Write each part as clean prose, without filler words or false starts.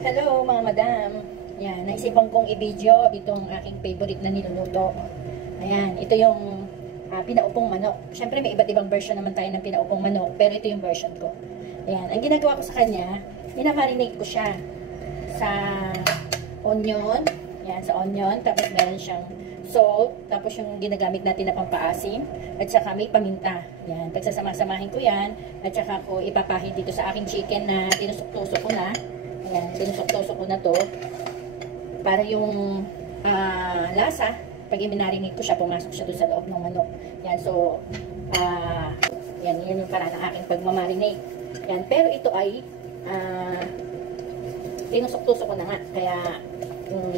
Hello mga madam. Yan, naisipan kong i-video itong aking favorite na niluluto. Ayan, ito yung pinaupong manok. Siyempre may iba't ibang version naman tayo ng pinaupong manok, pero ito yung version ko. Ayan, ang ginagawa ko sa kanya, minamarinate ko siya sa onion. Ayan, sa onion. Tapos meron siyang salt. Tapos yung ginagamit natin na pampaasim. At saka may paminta. Ayan, pagsasama-samahin ko yan. At saka ko ipapahid dito sa aking chicken na tinusok-tusok ko na. Ayan, tinusok-tusok ko na to. Para yung lasa, pag i-marinate ko siya, pumasok siya doon sa loob ng manok. Yan, so, yan yung paraan ng aking pagmamarinate. Yan, pero ito ay, tinusok-tusok ko na nga. Kaya,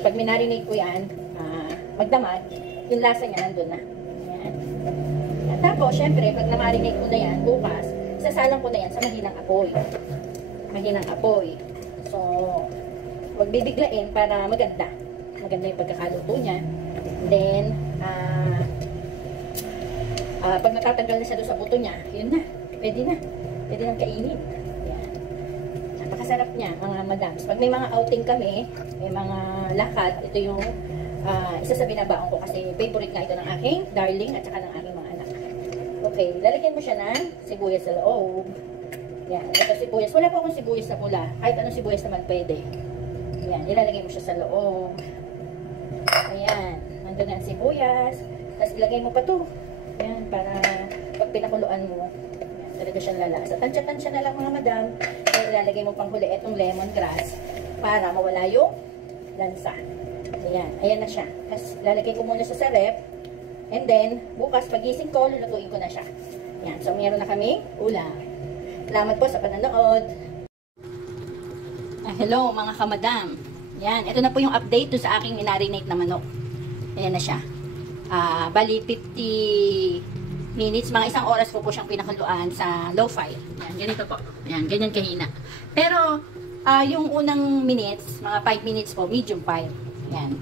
pag minarinate ko yan, magdamag, yung lasa niya nandun na. Yan. At tapos, syempre, pag na-marinate ko na yan, bukas, sasalang ko na yan sa mahinang apoy. Mahinang apoy. So, huwag bibiglain para maganda. Maganda yung pagkakaluto niya. Then, pag natatanggal na siya doon sa buto niya, yun na. Pwede na. Pwede nang kainin. Yan. Napakasarap niya, mga madams. Pag may mga outing kami, may mga lakad, ito yung isa sa binabaon ko kasi favorite nga ito ng aking darling at saka ng aking mga anak. Okay, lalagyan mo siya ng sibuyas sa loob. Yan, ito sibuyas. Wala po akong sibuyas na pula. Kahit anong sibuyas naman pwede. Yan, ilalagay mo siya sa loob. Ayan, nandun na ang sibuyas. Tapos ilagay mo pa to. Yan, para pag pinakuluan mo, yan, talaga siyang lalasa. Tansya-tansya na lang mga madam. Then, ilalagay mo pang huli itong lemongrass para mawala yung lansa. Ayan, ayan na siya. Tapos lalagay ko muna siya sa ref. And then, bukas pagising ko, lulutuin ko na siya. Yan, so meron na kami ulam. Salamat po sa panonood. Hello mga kamadam. Yan, ito na po yung update sa aking minarinate na manok. Ayan na siya. Bali 50 minutes, mga isang oras ko po siyang pinakuluan sa low fire. Yan, ganito po. Yan, ganyan kahina. Pero, yung unang minutes, mga 5 minutes po, medium fire. Yan.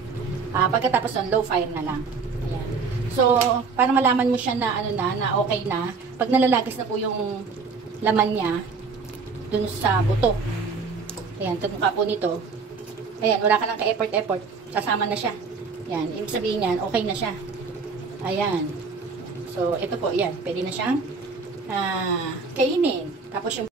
Pagkatapos nun, low fire na lang. Ayan. So, para malaman mo siya na, na okay na, pag nalalagas na po yung laman niya dun sa buto. Ayan, tumuka po nito. Ayan, wala ka lang ka-effort. Sasama na siya. Ayan, ibig sabihin yan, okay na siya. Ayan. So, ito po, yan. Pwede na siyang kainin. Tapos yung